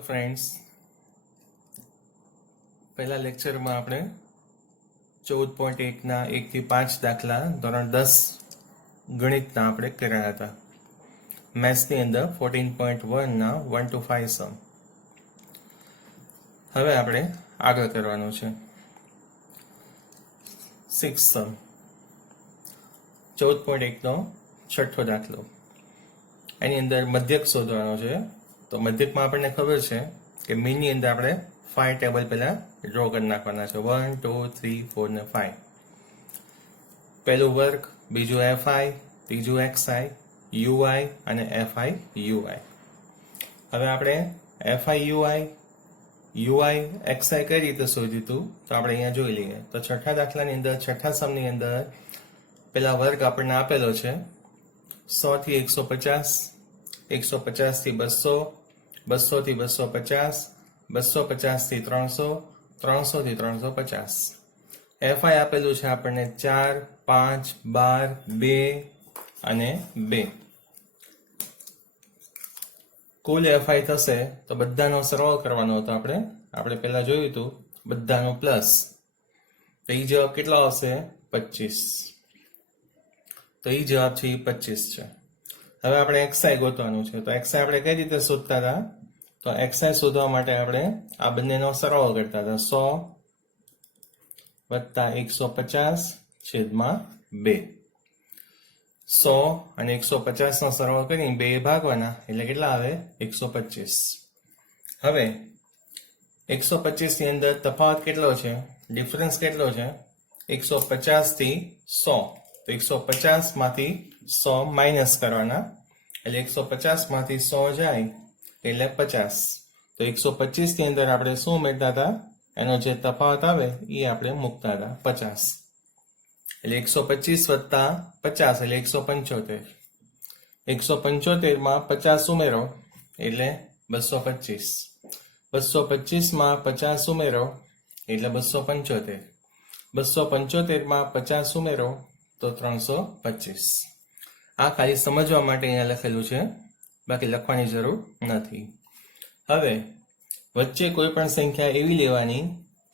Hello friends, પહેલા લેક્ચરમાં આપણે 14.1 ના 1 થી 5 દાખલા ધોરણ 10 ગણિતના આપણે કર્યા હતા. મેથ્સની અંદર 14.1 ના 1 to 5 સમ. હવે આપણે આગળ કરવાનું છે 6 સમ. 14.1 નો છઠ્ઠો દાખલો. એની અંદર મધ્યક શોધવાનો છે. તો મધ્યકમાં આપણને ખબર છે કે મીનની અંદર આપણે 5 ટેબલ પહેલા ડ્રો કરી નાખવાના છે. 1, 2, 3, 4 ને 5. પહેલું વર્ગ, બીજું FI, ત્રીજું XI, UI અને FI UI. હવે આપણે FI UI, UI XI કઈ રીતે શોધ્યું હતું તો આપણે અહીંયા જોઈ લઈએ. તો છઠ્ઠા દાખલાની અંદર છઠ્ઠા સમની અંદર પેલા વર્ગ આપણને આપેલો છે 100 થી 150, 150 થી 200, 200 થી 250, 250 થી 300, 300 થી 350. FI આપેલું છે આપણને 4, 5, 12, 2 અને 2. કુલ FI થશે તો બધાનો સરવાળો કરવાનો હતો આપણે પહેલા જોયું હતું બધાનો પ્લસ. તો એ જવાબ કેટલો આવશે? 25. તો એ જવાબ છે 25 છે. હવે આપણે XI ગોતવાનું છે. તો XI આપણે કઈ રીતે શોધતા હતા? તો XI શોધવા માટે આપણે આ બંનેનો સરવાળો કરતા હતા. 100 + 150 છેદમાં 2. 100 અને 150 નો સરવાળો કરીને 2 ભાગવાના એટલે કેટલા આવે? 125. હવે 125 ની અંદર તફાવત કેટલો છે? ડિફરન્સ કેટલો છે? 150 થી 100. તો 150 માંથી 100 માઇનસ કરવાના એટલે 150 માંથી 100 જાય એટલે 50. તો 125 ની અંદર આપણે શું મેળવતા હતા? એનો જે તફાવત આવે એ આપણે મૂકતા હતા 50. એટલે 125 + 50 એટલે 175. 175 માં 50 ઉમેરો એટલે 225. 225 માં 50 ઉમેરો એટલે 275. 275 માં 50 ઉમેરો તો 325. આ ખાલી સમજવા માટે અહીંયા લખેલું છે, બાકી લખવાની જરૂર નથી. હવે વચ્ચે કોઈ પણ સંખ્યા એવી લેવાની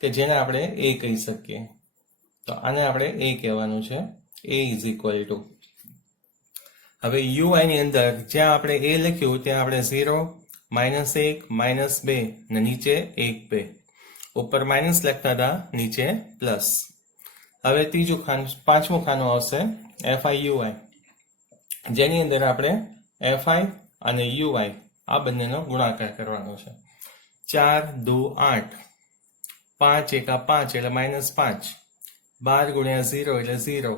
કે જેને આપણે a કહી શકીએ. તો આને આપણે a કહેવાનું છે. a = હવે UI ની અંદર જ્યાં આપણે a લખ્યું ત્યાં આપણે 0, -1, -2 ને નીચે 1, 2. ઉપર માઇનસ લખતા હતા, નીચે પ્લસ. હવે ત્રીજું ખાનું, પાંચમું ખાનું આવશે FI UI, જેની અંદર આપણે FI અને UI આ બંનેનો ગુણાકાર કરવાનો છે. 4, 2, 8. 5 × 5 એટલે -5. 12 × 0 એટલે 0.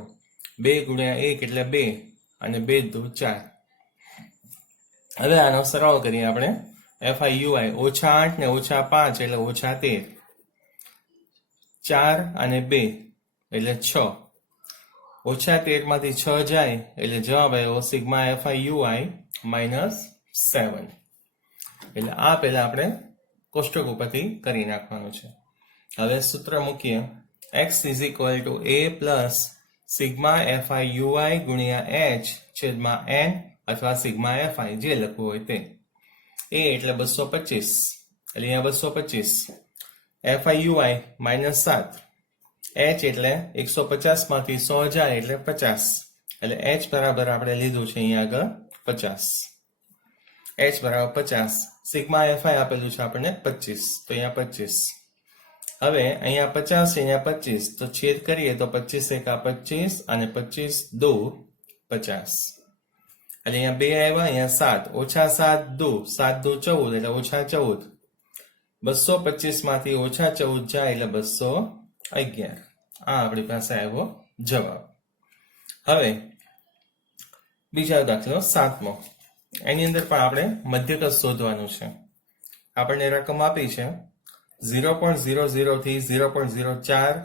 2 × 1 એટલે 2 અને 2 × 2 4. હવે આનો સરવાળો કરીએ આપણે. FI UI -8 ને -5 એટલે -13. 4 અને 2 એટલે 6. -13 માંથી 6 જાય એટલે જવાબ આવ્યો σFI UI -7. એટલે આ પહેલા આપણે કોષ્ટક ઉપરથી કરી નાખવાનું છે. હવે સૂત્ર મૂકીએ. x = a + σFI UI × h છેદમાં n અથવા σFI જે લખવું હોય તે. a એટલે 225 એટલે અહીંયા 225. FI UI -7. h એટલે 150 માંથી 100 જાય એટલે 50. એટલે h બરાબર આપણે લીધું છે અહીંયા આગળ 50. h બરાબર 50. σFI આપેલું છે આપણને 25. તો અહીંયા 25. હવે અહીંયા 50 છે, અહીંયા 25. તો છેદ કરીએ તો 25 × 25 અને 25 2 50. એટલે અહીંયા 2 આવ્યા, અહીંયા 7. -7 2, 7 2 14 એટલે -14. 225 માંથી -14 જાય એટલે 211. આ આપણી પાસે આવ્યો જવાબ. હવે બીજા દાખલો 7મો. એની અંદર પણ આપણે મધ્યક શોધવાનું છે. આપણને રકમ આપી છે 0.00 થી 0.04,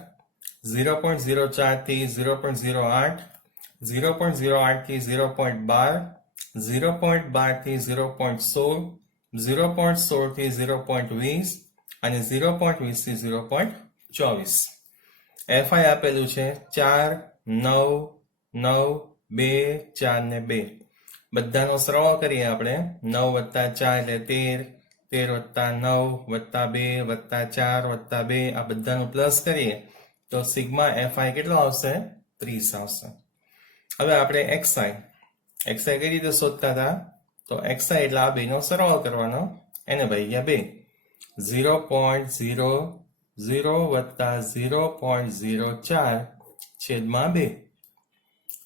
0.04 થી 0.08, 0.08 થી 0.12, 0.12 થી 0.16, 0.16 થી 0.20 અને 0.20 થી 0.24. FI આપેલું છે 4, 9, 9, 2, 4 ને 2. બધાનો સરવાળો કરીએ આપણે. 9 + 4 એટલે 13, 13 + 9 + 2 + 4 + 2 આ બધાનું પ્લસ કરીએ તો સિગ્મા એફઆઈ કેટલો આવશે? 30 આવશે. હવે આપણે એક્સઆઈ કઈ રીતે શોધતા હતા? તો એક્સઆઈ એટલે આ બેનો સરવાળો કરવાનો, એને ભાગ્યા 2. 0.00 + 0.04 છેદમાં 2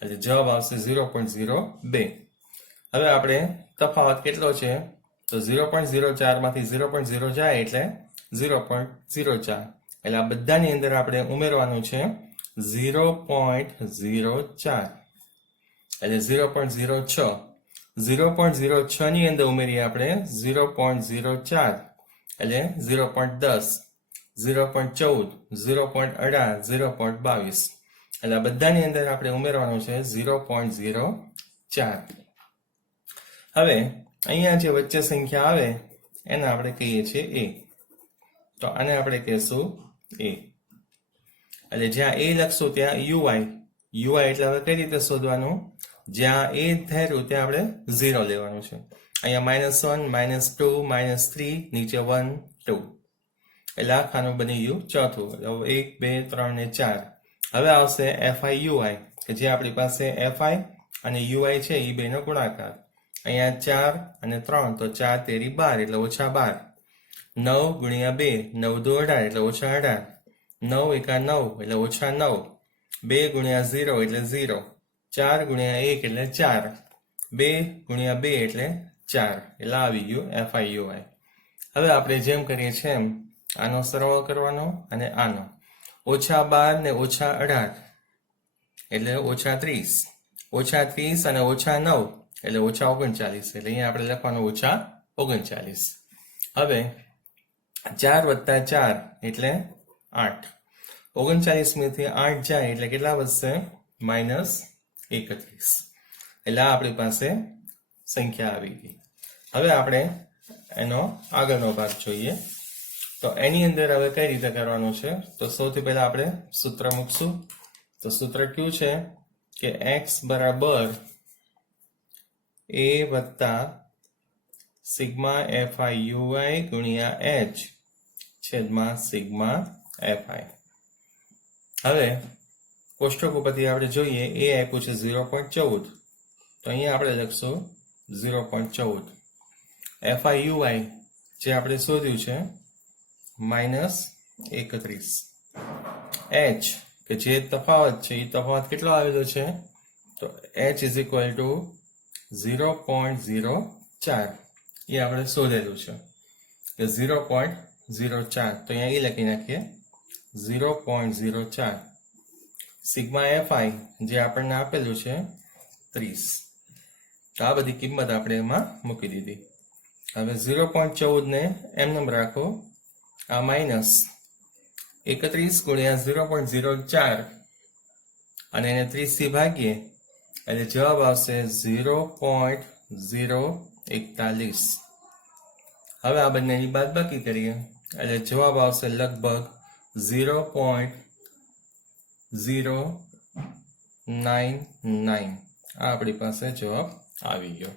એટલે જવાબ આવશે 0.02. હવે આપણે તફાવત કેટલો છે? તો 0.04 માંથી 0.0 જાય એટલે 0.04 એટલે આ બધાની અંદર આપણે ઉમેરવાનું છે 0.04 એટલે 0.06. 0.06 ની અંદર ઉમેરીએ આપણે 0.04 એટલે 0.10, 0.14, 0.18, 0.22 એટલે આ બધાની અંદર આપણે ઉમેરવાનું છે 0.04. હવે અહીંયા જે વચ્ચે સંખ્યા આવે એને આપણે કહીએ છીએ a. તો આને આપણે કહીશું a. એટલે જ્યાં a લખશું ત્યાં ui એટલે હવે કઈ રીતે શોધવાનું? જ્યાં a ધાર્યું ત્યાં આપણે 0 લેવાનું છે. અહીંયા -1, -2, -3, નીચે 1, 2 એટલે આખાનું બની ગયું ચોથું. 1, 2, 3 ને 4. હવે આવશે FI કે જે આપણી પાસે FI અને UI છે એ બેનો ગુણાકાર. અહીંયા 4 અને 3 તો 4 તેરી 12 એટલે -12. 9 × 2 9 દુ 18 એટલે -18. 9 એકા 9 એટલે -9. 2 × 0 એટલે 0. 4 × 1 એટલે 4. 2 × 2 એટલે 4 એટલે આવી ગયું FI. હવે આપણે જેમ કરીએ છીએ એમ આનો સરવાળો કરવાનો અને આનો. -12 ને -18 એટલે -30. -30 અને -9 એટલે -39 એટલે અહીંયા આપણે લખવાનું -39. હવે 4 + 4 એટલે 8. 39 માંથી 8 જાય એટલે કેટલા વધશે? -31 એટલે આપણી પાસે સંખ્યા આવી ગઈ. હવે આપણે એનો આગળનો ભાગ જોઈએ. તો એની અંદર હવે કઈ રીતે કરવાનું છે? તો સૌથી પહેલા આપણે સૂત્ર મૂકશું. તો સૂત્ર કયું છે કે x બરાબર a વત્તા સિગ્મા FI UI ગુણ્યા h છેદમાં સિગ્મા FI. હવે કોષ્ટક ઉપરથી આપણે જોઈએ a આપ્યું છે 0.14 તો અહીંયા આપણે લખશું 0.14. FI UI જે આપણે શોધ્યું છે -31. h કે જે તફાવત છે એ તફાવત કેટલો આવેલો છે? તો h = 0.04 એ આપણે શોધેલું છે કે 0.04 તો અહીંયા એ લખી નાખીએ 0.04. સિગ્મા FI જે આપણને આપેલું છે 30. તો આ બધી કિંમત આપણે એમાં મૂકી દીધી. હવે 0.14 ને એમ રાખો, આ -31 × 0.04 અને એને 30 થી ભાગીએ એટલે જવાબ આવશે 0.041. હવે આ બંનેની બાદબાકી કરીએ એટલે જવાબ આવશે લગભગ 0.099. આ આપણી પાસે જવાબ આવી ગયો.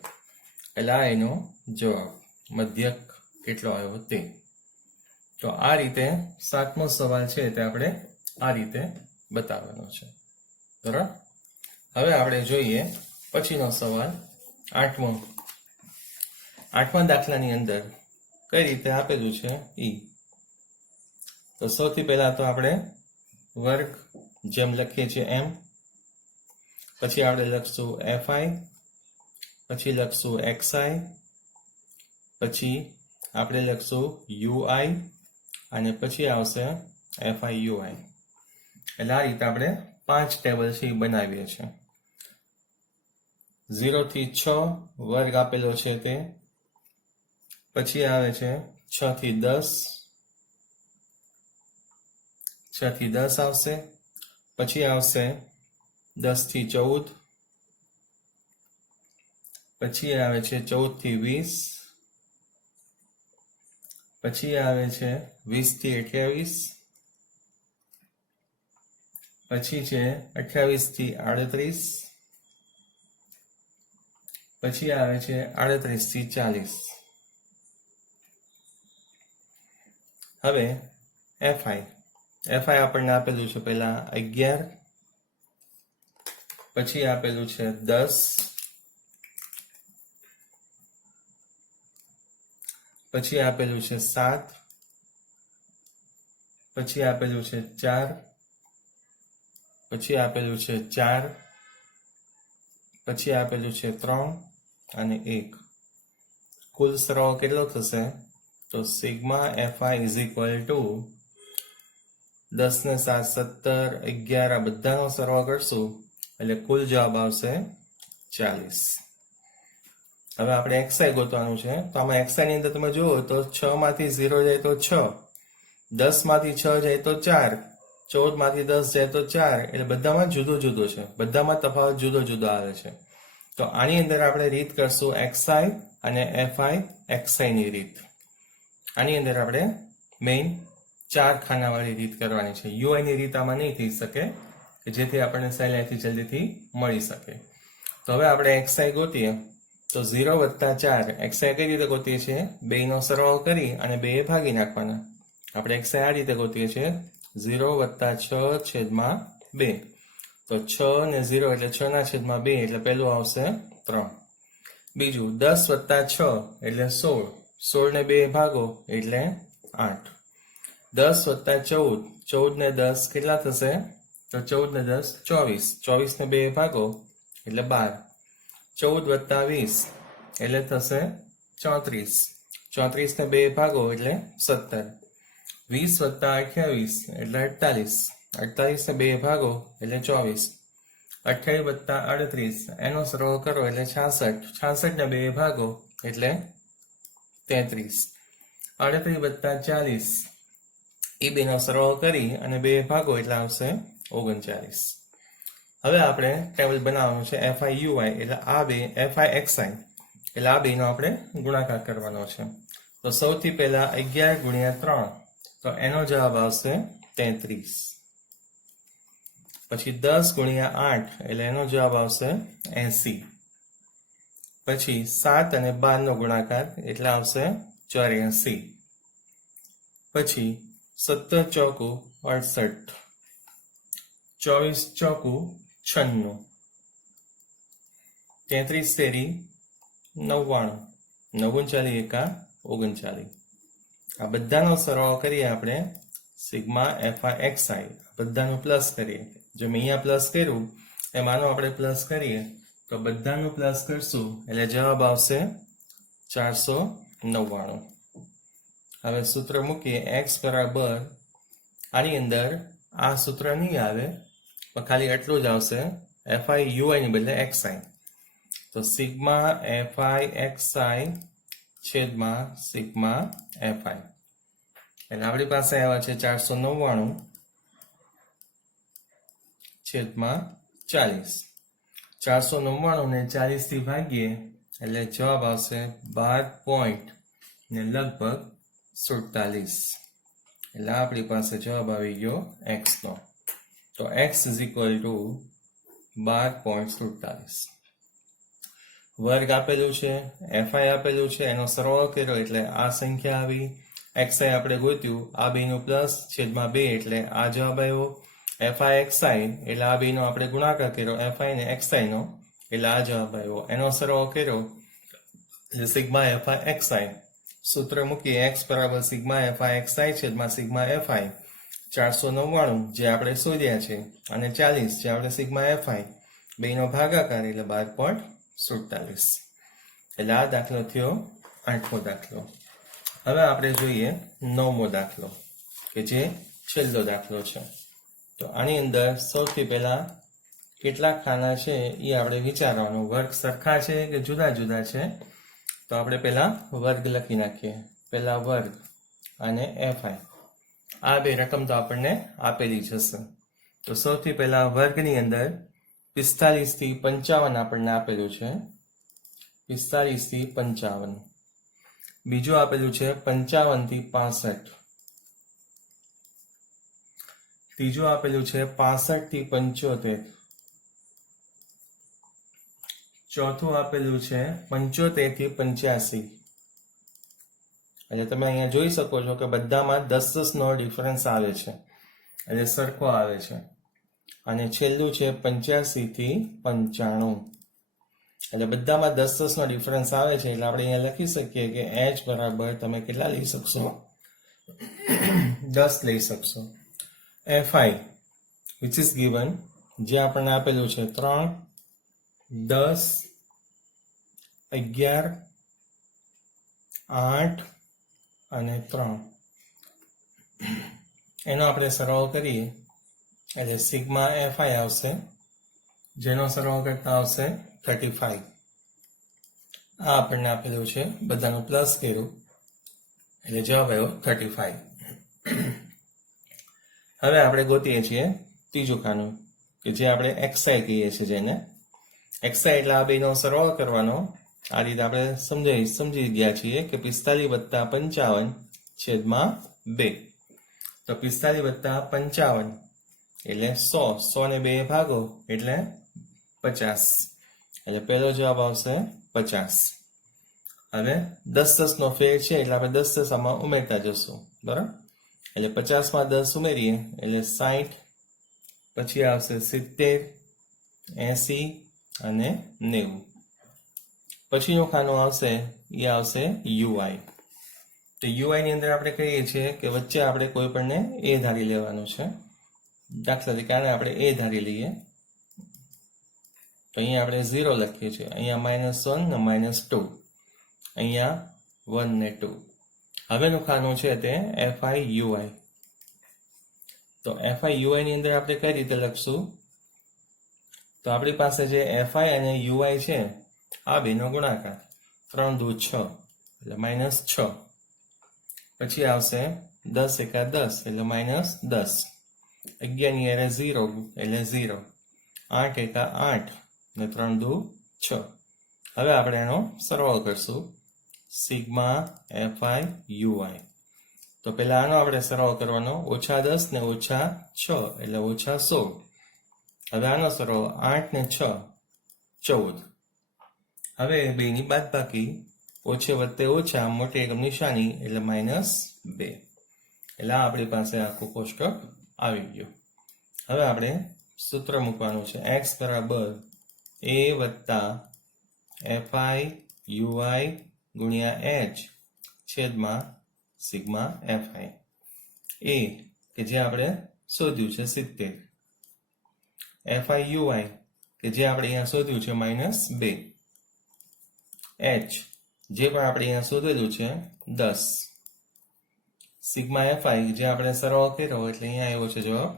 એટલે આ એનો જવાબ મધ્યક કેટલો આવ્યો તે. તો આ રીતે 7મો સવાલ છે તે આપણે આ રીતે બતાવવાનો છે. બરાબર. હવે આપણે જોઈએ પછીનો સવાલ 8મો. 8મા દાખલાની અંદર કઈ રીતે આપેલું છે ઈ. તો સૌથી પહેલા તો આપણે વર્ગ જેમ લખીએ છીએ એમ, પછી આપણે લખશું FI, પછી લખશું XI, પછી આપણે લખશું UI અને પછી આવશે FI UI. એટલે આ રીતે આપણે 5 ટેબલ છે એ બનાવીએ છીએ. 0 થી 6 વર્ગ આપેલો છે તે, પછી આવે છે 6 થી 10, 6 થી 10 આવશે, પછી આવશે 10 થી 14, પછી આવે છે 14 થી 20, પછી આવે છે 20 થી 28, પછી છે 28 થી 38, પછી આવે છે 38 થી 40, હવે એફઆઈ આપણને આપેલું છે પહેલા 11, પછી આપેલું છે 10, પછી આપેલું છે 7, પછી આપેલું છે 4, પછી આપેલું છે 4, પછી આપેલું છે 3 અને 1. કુલ સરવાળો કેટલો થશે? તો sigma FI is equal to 10 ને 7 17 11 આ બધાનો સરવાળો કરશું એટલે કુલ જવાબ આવશે 40. હવે આપણે એક્સઆઈ ગોતવાનું છે. તો આમાં એક્સઆઈ ની અંદર તમે જુઓ તો 6 માંથી 0 જાય તો 6, 10 માંથી 6 જાય તો 4, 14 માંથી 10 જાય તો 4. એટલે બધામાં જુદો જુદો છે, બધામાં તફાવત જુદો જુદો આવે છે. તો આની અંદર આપણે રીત કરશું એક્સઆઈ અને એફઆઈ એક્સઆઈ ની રીત. આની અંદર આપણે મેઇન 4 ખાનાવાળી રીત કરવાની છે. યુઆઈ ની રીત આમાં નહીં થઈ શકે કે જેથી આપણને સહેલાઈથી જલ્દીથી મળી શકે. તો હવે આપણે એક્સઆઈ ગોતીએ તો 0 વત્તા 4 એક્સઆઈ કઈ રીતે ગોતીએ છીએ? 2 નો સરવાળો કરી અને 2 ભાગી નાખવાના. આપણે એક્સઆઈ આ રીતે ગોતીએ છીએ 0 વત્તા 6 છેદમાં 2. તો 6 ને 0 એટલે 6 ના છેદમાં 2 એટલે પહેલું આવશે 3. બીજું 10 વત્તા 6 એટલે 16, 16 ને 2 ભાગો એટલે 8. 10 વત્તા 14, 14 ને 10 કેટલા થશે? તો 14 ને 10 24, 24 ને 2 ભાગો એટલે 12. 14 વત્તા 20 એટલે થશે 34, 34 ને 2 ભાગો એટલે 17. 20 વત્તા 28 એટલે 48, 48 ને 2 ભાગો એટલે 24. 28 વત્તા 38 એનો સરવાળો કરો એટલે 66, 66 ને 2 ભાગો એટલે 33. 38 વત્તા 40 એ બેનો સરવાળો કરી અને 2 ભાગો એટલે આવશે 39. હવે આપણે ટેબલ બનાવવાનું છે એફઆઈ યુઆઈ એટલે આ બે એફઆઈ એક્સઆઈ એટલે આ બેનો આપણે ગુણાકાર કરવાનો છે. તો સૌથી પહેલા 11 ગુણ્યા 3 તો એનો જવાબ આવશે 33. પછી 10 ગુણ્યા 8 એટલે એનો જવાબ આવશે 80. પછી 7 અને 12 નો ગુણાકાર એટલે આવશે 84. પછી 17 ચોકુ 68, 24 ચોકુ 96, 33 તેરી 99, 39 એકા 39. આ બધાનો સરવાળો કરીએ આપણે સિગ્મા એફઆઈ એક્સઆઈ, બધાનું પ્લસ કરીએ. જો મેં અહીંયા પ્લસ કર્યું એમ આનો આપણે પ્લસ કરીએ તો બધાનું પ્લસ કરશું એટલે જવાબ આવશે 499. હવે સૂત્ર મૂકીએ x બરાબર આની અંદર આ સૂત્ર નહીં આવે પણ ખાલી એટલું જ આવશે એફઆઈ યુઆઈ ની બદલે એક્સઆઈ. તો સિગ્મા એફઆઈ એક્સઆઈ છેદમાં સિગ્મા એફઆઈ એટલે આપણી પાસે આવ્યા છે 499 છેદમાં 40. 499 ને 40 થી ભાગીએ એટલે જવાબ આવશે 12 પોઈન્ટ ને લગભગ 47. એટલે આપણી પાસે જવાબ આવી ગયો x નો. તો x ઇઝ ઇક્વલ ટુ 12.47. વર્ગ આપેલું છે, એફઆઈ આપેલું છે, એનો સરવાળો કર્યો એટલે આ સંખ્યા આવી. એક્સઆઈ આપણે ગોત્યું આ બેનું પ્લસ છેદમાં 2 એટલે આ જવાબ આવ્યો. એફઆઈ એક્સઆઈ એટલે આ બેનો આપણે ગુણાકાર કર્યો એફઆઈ ને એક્સઆઈ નો એટલે આ જવાબ આવ્યો. એનો સરવાળો કર્યો એટલે સિગ્મા એફઆઈ એક્સઆઈ. સૂત્ર મૂકીએ x બરાબર સિગ્મા એફઆઈ એક્સઆઈ છેદમાં સિગ્મા એફઆઈ. 499 જે આપણે શોધ્યા છે અને 40 જે આપણે સિગ્મા એફઆઈ બેનો ભાગાકાર એટલે 12.47. એટલે આ દાખલો થયો 8મો દાખલો. હવે આપણે જોઈએ 9મો દાખલો કે જે છેલ્લો દાખલો છે. તો આની અંદર સૌથી પહેલા કેટલા ખાના છે એ આપણે વિચારવાનું. વર્ગ સરખા છે કે જુદા જુદા છે? તો આપણે પહેલા વર્ગ લખી નાખીએ. પહેલા વર્ગ અને એફઆઈ આ બે રકમ તો આપણને આપેલી જશે. તો સૌથી પહેલા વર્ગની અંદર 45 થી 55 આપણને આપેલું છે. 45 થી 55. બીજું આપેલું છે 55 થી 65. ત્રીજું આપેલું છે 65 થી 75. ચોથું આપેલું છે 75 થી 85. એટલે તમે અહીંયા જોઈ શકો છો કે બધામાં 10 નો ડિફરન્સ આવે છે, એટલે સરખો આવે છે. અને છેલ્લું છે 85 થી 95, એટલે બધામાં 10 નો ડિફરન્સ આવે છે. એટલે આપણે અહીંયા લખી શકીએ કે h બરાબર તમે કેટલા લઈ શકશો? 10 લઈ શકશો. fi which is given, જે આપણને આપેલું છે 3, 10, 11, 8 અને 3, એનો આપણે સરવાળો કરીએ એટલે સિગ્મા fi આવશે, જેનો સરવાળો કરતા આવશે 35. આ આપણને આપેલું છે, બધાનું પ્લસ કર્યું એટલે જવાબ આવ્યો 35. હવે આપણે ગોતીએ છીએ ત્રીજું ખાનું, કે જે આપણે xi કહીએ છીએ, જેને xi એટલે આ બેનો સરવાળો કરવાનો. આ રીતે આપણે સમજી ગયા છીએ કે 45 વત્તા 55 છેદમાં 2. તો 45 વત્તા 55 એટલે 100 ને 2 ભાગો એટલે 50, એટલે પહેલો જવાબ આવશે 50. હવે 10 નો ફેર છે એટલે આપણે 10 આમાં ઉમેરતા જશું, બરાબર? એટલે 50 માં 10 ઉમેરીએ એટલે 60, પછી આવશે 70, 80 અને 90. પછીનું ખાનું આવશે એ આવશે ui. તો ui ની અંદર આપણે કહીએ છીએ કે વચ્ચે આપણે કોઈ પણને a ધારી લેવાનું છે. દાખલા તરીકે આપણે a ધારી લઈએ તો અહીંયા આપણે 0 લખીએ છીએ, અહીંયા -1 ને -2, અહીંયા 1 ને 2. હવેનું ખાનું છે તે fi-ui. તો fi-ui ની અંદર આપણે કઈ રીતે લખશું? તો આપણી પાસે જે fi અને ui છે, આ બેનો ગુણાકાર 3 દુ 6 એટલે -6. પછી આવશે 10 એકા 10 એટલે -10, 11 ની એરે 0 એટલે 0, 8 એકા 8 ને 3 દુ 6. હવે આપણે એનો સરવાળો કરશું, સિગ્મા fi-ui. તો પેલા આનો આપણે સરવાળો કરવાનો, -10 ને -6 એટલે -16. હવે આનો સરવાળો 8 ને 6 14. હવે બેની બાદબાકી, ઓછે વત્તે ઓછા, મોટી એકમ નિશાની એટલે -2. એટલે આ આપણી પાસે આખું કોષ્ટક આવી ગયું. હવે આપણે સૂત્ર મૂકવાનું છે, x બરાબર a વત્તા fi-ui ગુણ્યા h છેદમાં સિગ્મા fi. a કે જે આપણે શોધ્યું છે 70, fi-ui કે જે આપણે અહીંયા શોધ્યું છે -2, h જે પણ આપણે અહીંયા શોધેલું છે 10, સિગ્મા fi જે આપણે સરવાળો કર્યો એટલે અહીંયા આવ્યો છે જવાબ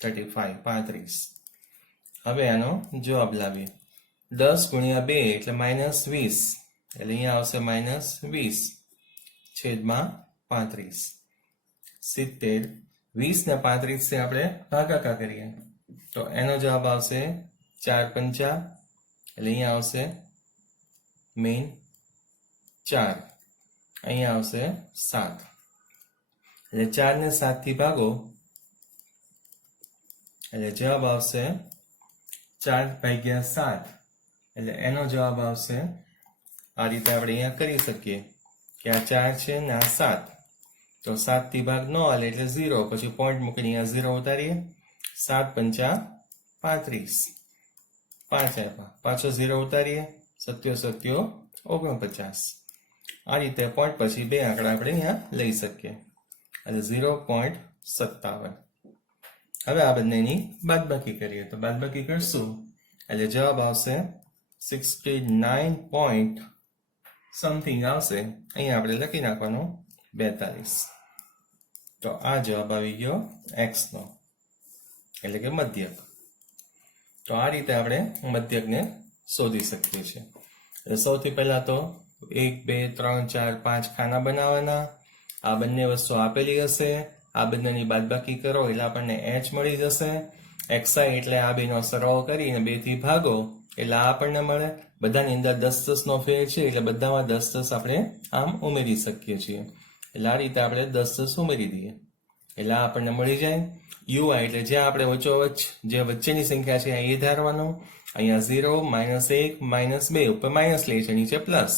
35. હવે આનો જવાબ લાવીએ, 10 ગુણ્યા 2 એટલે -20, એટલે અહીંયા આવશે -20 છેદમાં 35. 70, 20 ને 35 થી આપણે ભાગાકાર કરીએ તો એનો જવાબ આવશે 4 પંચા, એટલે અહીંયા આવશે મેઇન 4, અહીંયા આવશે 7. એટલે 4 ને 7 થી ભાગો એટલે જવાબ આવશે 4/7, એટલે એનો જવાબ આવશે. આ રીતે આપણે અહીંયા કરી શકીએ કે આ 4 છે ને આ 7, તો 7 થી ભાગ ન હાલે એટલે 0, પછી પોઈન્ટ મૂકીને અહીંયા 0 ઉતારીએ, 7 પંચા 35, 5 આપ્યા, પાછો 0 ઉતારીએ, 7 7 49. આ રીતે પોઈન્ટ પછી 2 આંકડા આપણે અહીંયા લઈ શકીએ, એટલે 0.57. હવે આ બંનેની બાદબાકી કરીએ તો બાદબાકી કરશું એટલે જવાબ આવશે 69 point સમથિંગ આવશે. અહીંયા આપણે લખી નાખવાનું 42. તો આ જવાબ આવી ગયો x નો, એટલે કે મધ્યક. તો આ રીતે આપણે મધ્યકને શોધી શકીએ છીએ. સૌથી પહેલા તો 1 2 3 4 5 ખાના બનાવવાના. આ બંને વસ્તુ આપેલી હશે, આ બંનેની બાદબાકી કરો એટલે આપણને h મળી જશે. xi એટલે આ બેનો સરવાળો કરીને 2 થી ભાગો એટલે આ આપણને મળે. બધાની અંદર 10 નો ફેર છે એટલે બધામાં 10 આપણે આમ ઉમેરી શકીએ છીએ. એટલે આ રીતે આપણે 10 ઉમેરી દઈએ એટલે આ આપણને મળી જાય. ui એટલે જ્યાં આપણે વચ્ચોવચ્ચ જે વચ્ચેની સંખ્યા છે એ ધારવાનું. અહીંયા 0 -1 -2 ઉપર માઇનસ લે છે, નીચે પ્લસ.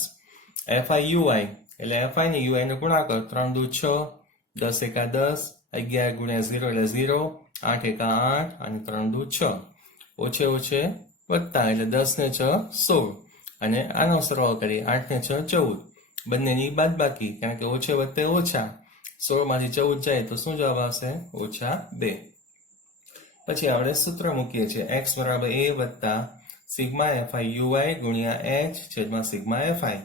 fi-ui એટલે fi ને ui નો ગુણાકાર 3 દુ 6, 10 એકા 10, 11 ગુણ્યા 0 એટલે 0, 8 એકા 8 અને 3 દુ 6, ઓછે ઓછે વત્તા એટલે 10 ને 6 16 અને આનો સરવાળો કરીએ 8 ને 6 14, બંનેની બાદબાકી કારણ કે ઓછે વત્તે ઓછા, 16 માંથી 14 જાય તો શું જવાબ આવશે? -2. પછી આપણે સૂત્ર મૂકીએ છીએ x બરાબર a વત્તા સિગ્મા fi ui ગુણ્યા h છેદમાં સિગ્મા fi.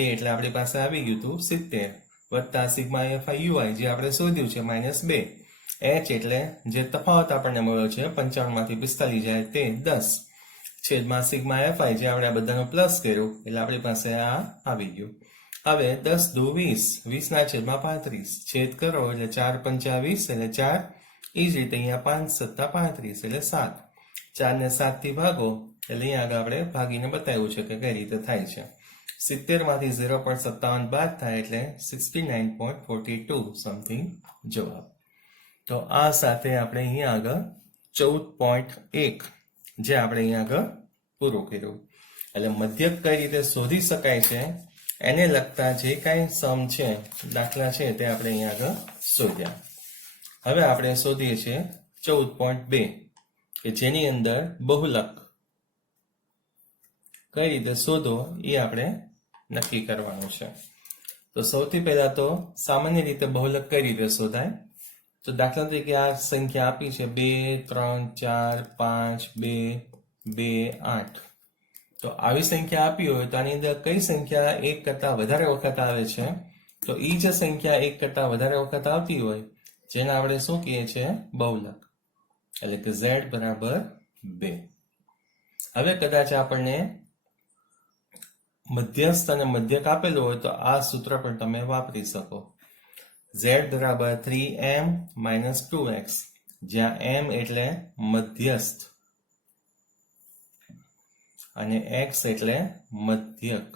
એ એટલે આપણી પાસે આવી ગયું હતું 70 વત્તા સિગ્મા fi ui જે આપણે શોધ્યું છે -2. h એટલે જે તફાવત આપણને મળ્યો છે 55 માંથી 45 જાય તે 10 છેદમાં સિગ્મા fi જે આપણે આ બધાનો પ્લસ કર્યું એટલે આપણી પાસે આ આવી ગયું. હવે 10 દુ 20, 20 ના છેદમાં 35 છેદ કરો એટલે 4 પંચા 20 એટલે 4. એ જ રીતે અહીંયા 5 સત્તા 35 એટલે 7. 4 ને 7 થી ભાગો એટલે અહીંયા આગળ આપણે ભાગીને બતાવ્યું છે કે કઈ રીતે થાય છે. 70 માંથી 0.57 બાદ થાય એટલે 69.42 સમથિંગ જવાબ. તો આ સાથે આપણે અહીંયા આગળ 14.1 જે આપણે અહીંયા આગળ પૂરું કર્યું. એટલે મધ્યક કઈ રીતે શોધી શકાય છે એને લગતા જે કાંઈ સમ છે દાખલા છે તે આપણે અહીંયા આગળ શોધ્યા. હવે આપણે શોધીએ છીએ 14.2 કે જેની અંદર બહુલક કઈ રીતે શોધો એ આપણે નક્કી કરવાનું છે. તો સૌથી પહેલા તો સામાન્ય રીતે બહુલક કઈ રીતે શોધાય? તો દાખલા તરીકે આ સંખ્યા આપી છે 2 3 4 5 2 2 8. તો આવી સંખ્યા આપી હોય તો આની અંદર કઈ સંખ્યા એક કરતા વધારે વખત આવે છે? તો એ જે સંખ્યા એક કરતા વધારે વખત આવતી હોય જેને આપણે શું કહીએ છીએ? બહુલક. એટલે કે z બરાબર 2. હવે કદાચ આપણને મધ્યસ્થ અને મધ્યક આપેલું હોય તો આ સૂત્ર પણ તમે વાપરી શકો. z બરાબર 3m - 2x, જ્યાં m એટલે મધ્યસ્થ અને x એટલે મધ્યક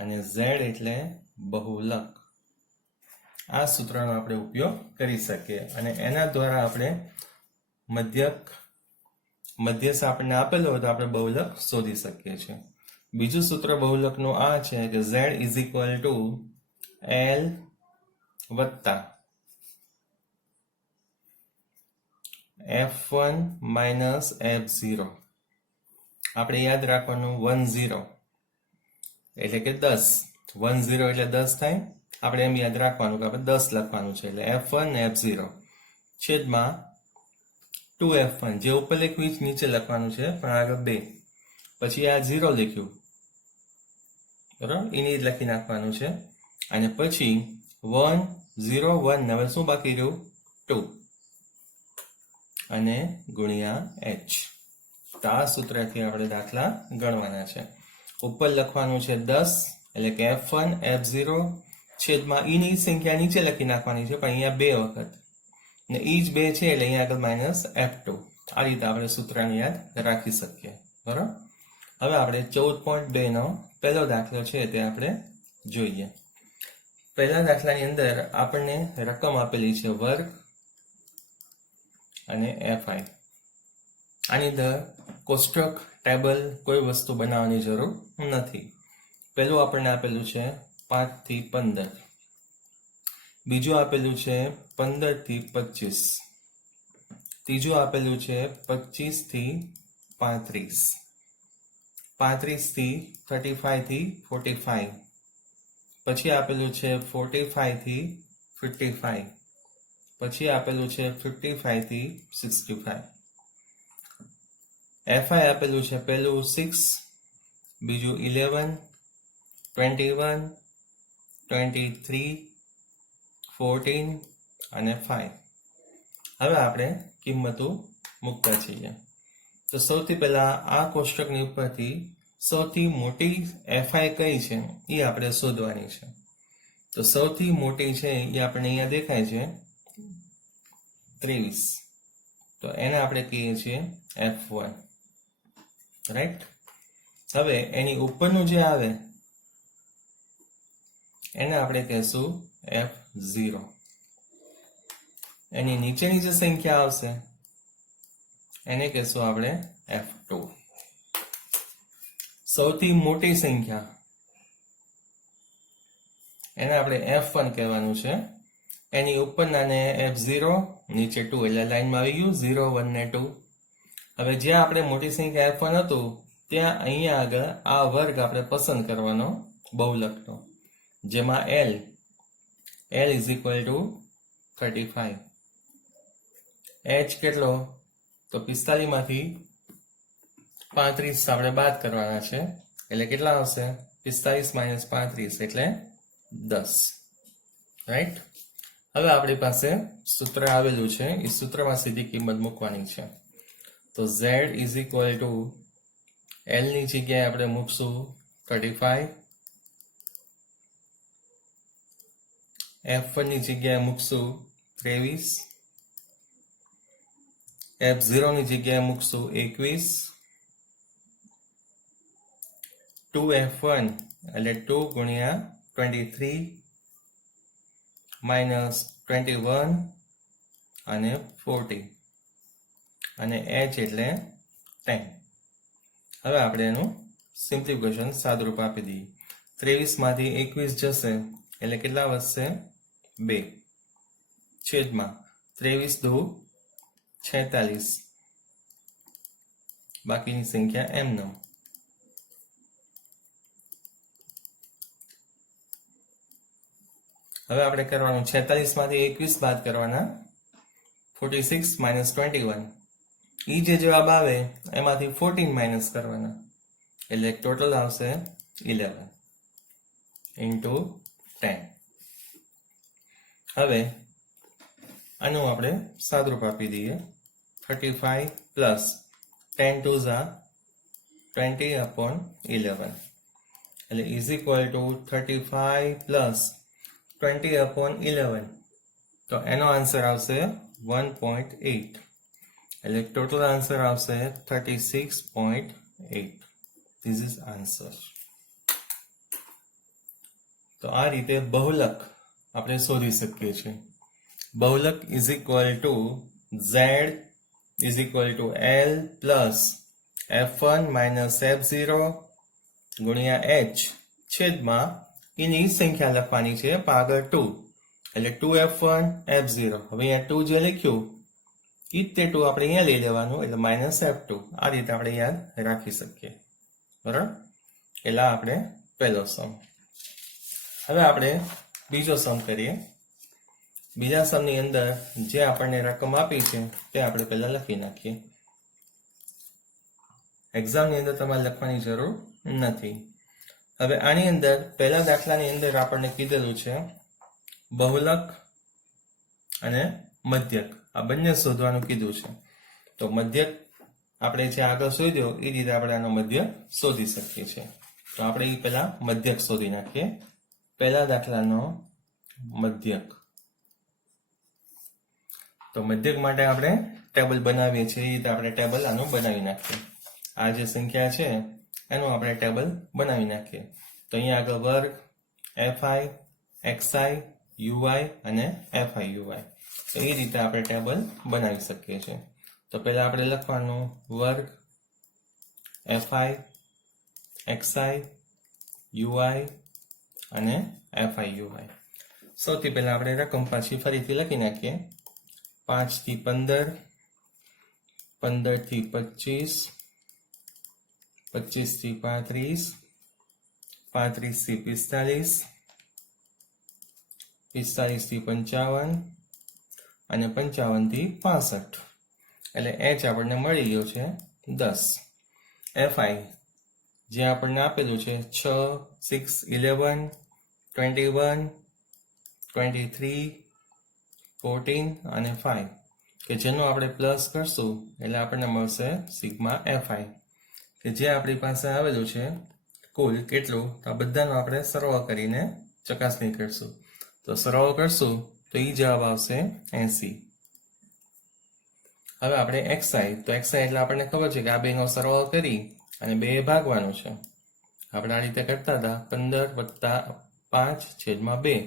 અને z એટલે બહુલક. આ સૂત્રનો આપણે ઉપયોગ કરી શકીએ અને એના દ્વારા આપણે મધ્યસ્થ આપણને આપેલો હોય તો આપણે બહુલક શોધી શકીએ છીએ. બીજું સૂત્ર બહુલકનું આ છે કે z = l વત્તા f1 - f0. આપણે યાદ રાખવાનું 10 એટલે કે 10. 10 એટલે 10 થાય. આપણે એમ યાદ રાખવાનું કે આપણે 10 લખવાનું છે એટલે f1 f0 છેદમાં 2f1 જે ઉપર લખ્યું નીચે લખવાનું છે પણ આગળ 2. પછી આ 0 લખ્યું બરાબર એને લખી નાખવાનું છે અને પછી 1 0 1 હવે શું બાકી રહ્યું? 2 અને ગુણ્યા h. તો આ સૂત્રથી આપણે દાખલા ગણવાના છે. ઉપર લખવાનું છે 10 એટલે કે f1 f0 છેદમાં ની સંખ્યા નીચે લખી નાખવાની છે પણ અહીંયા 2 વખત ને ઈ જ 2 છે એટલે અહીંયા આગળ -f2. આ રીતે આપણે સૂત્રને યાદ રાખી શકીએ. બરાબર. હવે આપણે 14.2 નો પહેલો દાખલો છે તે આપણે જોઈએ. પહેલા દાખલાની અંદર આપણને રકમ આપેલી છે વર્ગ અને fi. આની અંદર કોષ્ટક ટેબલ કોઈ વસ્તુ બનાવવાની જરૂર નથી. પહેલું આપણને આપેલું છે 5 થી 15, બીજું આપેલું છે 15 થી 25, ત્રીજું આપેલું છે 25 થી 35, 35 થી 35 થી 45, પછી આપેલું છે 45 થી 55, પછી આપેલું છે 55 થી 65. fi આપેલું છે પહેલું 6, બીજું 11, 21, 23, 14 અને 5. હવે આપણે કિંમતો મૂકતા છીએ. તો સૌથી પહેલા આ કોષ્ટકની ઉપરથી સૌથી મોટી fi કઈ છે એ આપણે શોધવાની છે. તો સૌથી મોટી છે એ આપણે અહીંયા દેખાય છે 23. તો એને આપણે કહીએ છીએ f1. રાઈટ. હવે એની ઉપરનું જે આવે એને આપણે કહેશું f0. એની નીચેની જે સંખ્યા આવશે એને કહેશું આપણે f2. સૌથી મોટી સંખ્યા એને આપણે F1 કહેવાનું છે. એની ઉપરનાને F0, નીચે 2, એટલે લાઈનમાં આવી ગયું 0, 1 ને 2. હવે જ્યાં આપણે મોટી સંખ્યા F1 હતું ત્યાં અહીંયા આગળ આ વર્ગ આપણે પસંદ કરવાનો બહુલકનો, જેમાં L is equal to 35. H કેટલો? તો 45 માંથી 35 આપણે બાદ કરવાના છે, એટલે કેટલા આવશે? 45 - 35 એટલે 10. રાઈટ? હવે આપણી પાસે સૂત્ર આવેલું છે, એ સૂત્રમાં સીધી કિંમત મૂકવાની છે. તો Z is equal to L ની જગ્યાએ આપણે મૂકશું 35, F1 ની જગ્યાએ મૂકશું 23, F0 ની જગ્યાએ મૂકશું 21, 2F1 એટલે 2 ગુણ્યા 23 માઇનસ 21 અને 40 અને H એટલે 10. હવે આપણે એનું સિમ્પ્લિફિકેશન સાદુરૂપ આપી દઈએ. 23 માંથી 21 જશે એટલે કેટલા વધશે? 2 છેદમાં 23 દુ 46, બાકીની સંખ્યા એમનેમ. હવે આપણે કરવાનું 46 માંથી 21 બાદ કરવાના, 46 - 21. ઈ જે જવાબ આવે એમાંથી 14 માઇનસ કરવાના, એટલે ટોટલ આવશે 11 into 10. હવે આનું આપણે સાદુરૂપ આપી દઈએ. 35 plus 10 2s are 20/11, એટલે is equal to 35 plus 20/11. તો એનો આન્સર આવશે 1.8, એટલે ટોટલ આન્સર આવશે 36.8. This is answer. તો આ રીતે બહુલક આપણે શોધી શકીએ છીએ. બહુલક is equal to Z is equal to L plus F1 minus F0 ગુણ્યા H છેદમાં એની સંખ્યા લખવાની છે, આગળ 2, એટલે 2F1 F0. હવે અહીંયા 2 જે લખ્યું ઈ તે 2 આપણે અહીંયા લઈ લેવાનું, એટલે માઇનસ F2. આ રીતે આપણે યાદ રાખી શકીએ. બરાબર? એટલે આપણે પહેલો સમ. હવે આપણે બીજો સમ કરીએ. બીજા સમની અંદર જે આપણને રકમ આપી છે તે આપણે પહેલા લખી નાખીએ. એક્ઝામની અંદર તમારે લખવાની જરૂર નથી. હવે આની અંદર પહેલા દાખલાની અંદર આપણને કીધેલું છે બહુલક અને મધ્યક, આ બંને શોધવાનું કીધું છે. તો મધ્યક આપણે જે આગળ શોધ્યો એ રીતે આપણે આનો મધ્યક શોધી શકીએ છીએ. તો આપણે એ પહેલા મધ્યક શોધી નાખીએ. પહેલા દાખલાનો મધ્યક. તો મધ્યક માટે આપણે ટેબલ બનાવીએ છીએ, એ રીતે આપણે ટેબલ આનું બનાવી નાખીએ. આ જે સંખ્યા છે એનું આપણે ટેબલ બનાવી નાખીએ. તો અહીંયા આગળ વર્ગ, fi, xi, ui અને fiui. તો એ રીતે આપણે ટેબલ બનાવી શકીએ છીએ. તો પહેલા આપણે લખવાનું વર્ગ, fi, xi, ui અને fiui. સૌથી પહેલા આપણે રકમ પાછી ફરીથી લખી નાખીએ. 5 થી 15, 15 થી 25, 25 થી 35, 35 થી 45, 45 થી 55 અને 55 થી 65. એટલે H આપણને મળી ગયો છે 10. fi જે આપણને આપેલું છે 6, 6, 11, 21, 23, 14 અને 5, કે જેનો આપણે પ્લસ કરશું એટલે આપણને મળશે સિગ્મા fi, કે જે આપણી પાસે આવેલું છે કુલ કેટલું, તો આ બધાનો આપણે સરવાળો કરીને ચકાસણી કરશું. તો સરવાળો કરશું તો એ જવાબ આવશે 80. હવે આપણે xi, તો xi એટલે આપણને ખબર છે કે આ બેનો સરવાળો કરી અને 2 ભાગવાનું છે. આપણે આ રીતે કરતા હતા 15 + 5 છેદમાં 2.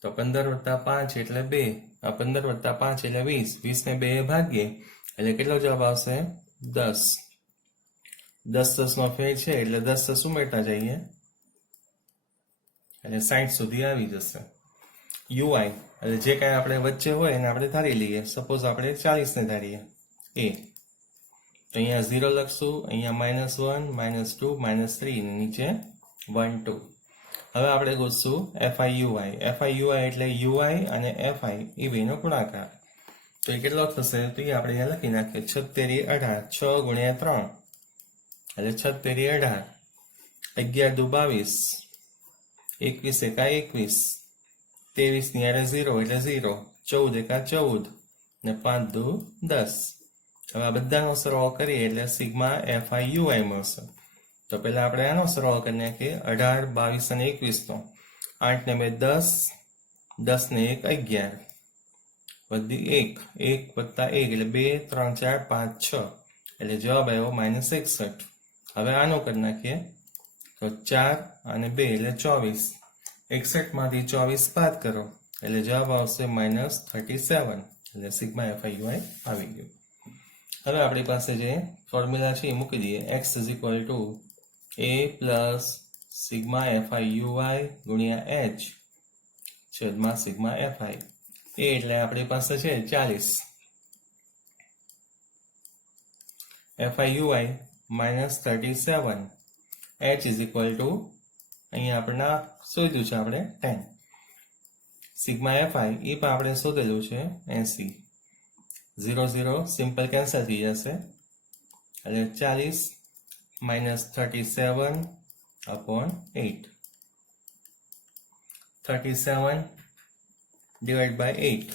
તો 15 + 5 એટલે 2, 15 + 5 એટલે 20, 20 ને 2 ભાગીએ એટલે કેટલો જવાબ આવશે 10. 10 10 માં ફેર છે એટલે 10 10 ઉમેરતા જઈએ એટલે 60 સુધી આવી જશે. યુઆઈ એટલે જે કાંઈ આપણે વચ્ચે હોય એને આપણે ધારી લઈએ. સપોઝ આપણે 40 ને ધારીએ એ, તો અહીંયા 0 લખશું, અહીંયા -1, -2, -3 ને નીચે 1 2. હવે આપણે ગોતશું FIUI. FIUI એટલે UI અને FI એ બેનો ગુણાકાર. તો એ કેટલો થશે? તો એ આપણે અહીંયા લખી નાખીએ 76 18, 6 ગુણ્યા 3 એટલે 76 18, 11 દુ 22, 21 એકા 21, 23 ની આડે 0 એટલે 0, 14 એકા 14 ને 5 દુ 10. હવે આ બધાનો સરવાળો કરીએ એટલે સિગ્મા FIUI મળશે. તો પહેલા આપણે આનો સરવાળો કરી નાખીએ 18, 22 અને 21 નો. 8 ને 2 10, 10 ને 1 11, વધી 1, 1 વત્તા 1 એટલે 2, 3, 4, 5, 6 એટલે જવાબ આવ્યો -61. હવે આનો કરી નાખીએ તો 4 અને 2 એટલે 24, 61 માંથી 24 બાદ કરો એટલે જવાબ આવશે -37. એટલે સિગ્મા FIUI આવી ગયું. હવે આપણી પાસે જે ફોર્મ્યુલા છે એ મૂકી દઈએ. x = a plus sigma FIUI ગુણ્યા h છેદમાં સિગ્મા FI. એ એટલે આપણી પાસે છે 40, FIUI -37, h અહીંયા આપણે શોધ્યું છે આપણે 10, સિગ્મા FI એ પણ આપણે શોધેલું છે 80. 0 0 સિમ્પલ કેન્સલ થઈ જશે એટલે 40 -37 upon 8, 37 ડિવાઈડ બાય 8.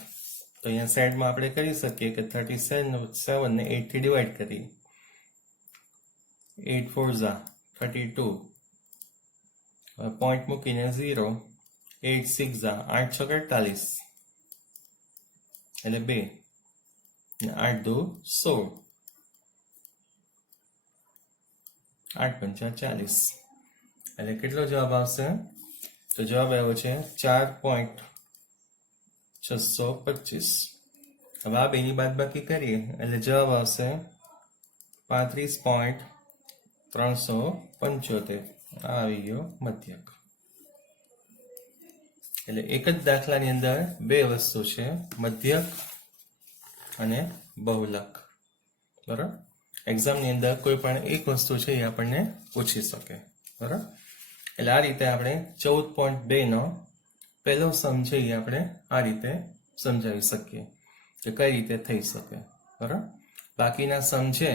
તો અહીંયા સાઈડમાં આપણે કરી શકીએ કે 37 ને 8 થી ડિવાઈડ કરીએ. 8 4 32, પોઈન્ટ મૂકીને 0, 8 6 8 6 48 એટલે 2, 8 2 16, 8 5 40 એટલે કેટલો જવાબ આવશે? તો જવાબ આવ્યો છે 4.625. હવે આ બેની બાદબાકી કરીએ એટલે જવાબ આવશે 35.375. આવી ગયો મધ્યક. એટલે એક જ દાખલાની અંદર બે વસ્તુ છે, મધ્યક અને બહુલક. બરાબર? એક્ઝામની અંદર કોઈ પણ એક વસ્તુ છે એ આપણને પૂછી શકે. બરાબર? એટલે આ રીતે આપણે 14.2 નો પહેલો સમ છે એ આપણે આ રીતે સમજાવી શકીએ કે કઈ રીતે થઈ શકે. બરાબર? બાકીના સમ છે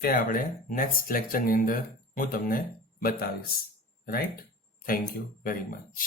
તે આપણે નેક્સ્ટ લેક્ચરની અંદર હું તમને બતાવીશ. Right? Thank you very much.